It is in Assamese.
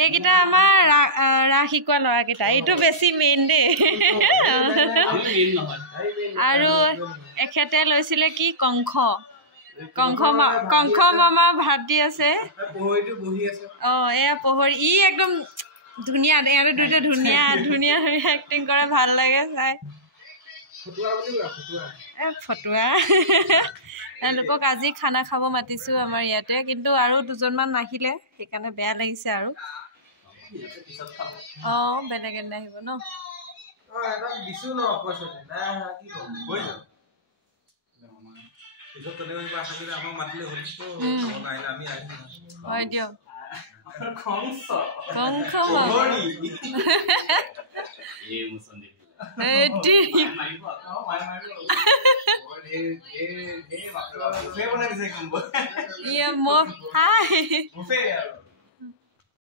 এইকেইটা আমাৰ ৰাস শিকোৱা ল'ৰাকেইটা এইটো বেছি মেইন দেই আৰু এখেতে লৈছিলে কি কংস মামা ভাত দি আছে এয়া পোহৰি ই একদম ধুনীয়া ইয়াতে দুইটা ধুনীয়া এক্টিং কৰে ভাল লাগে চাই ফটুৱা তেওঁলোকক আজি খানা খাব মাতিছোঁ আমাৰ ইয়াতে কিন্তু আৰু দুজনমান নাহিলে সেইকাৰণে বেয়া লাগিছে আৰু বেলেগ এদিন আহিব ন হয় দিয়ক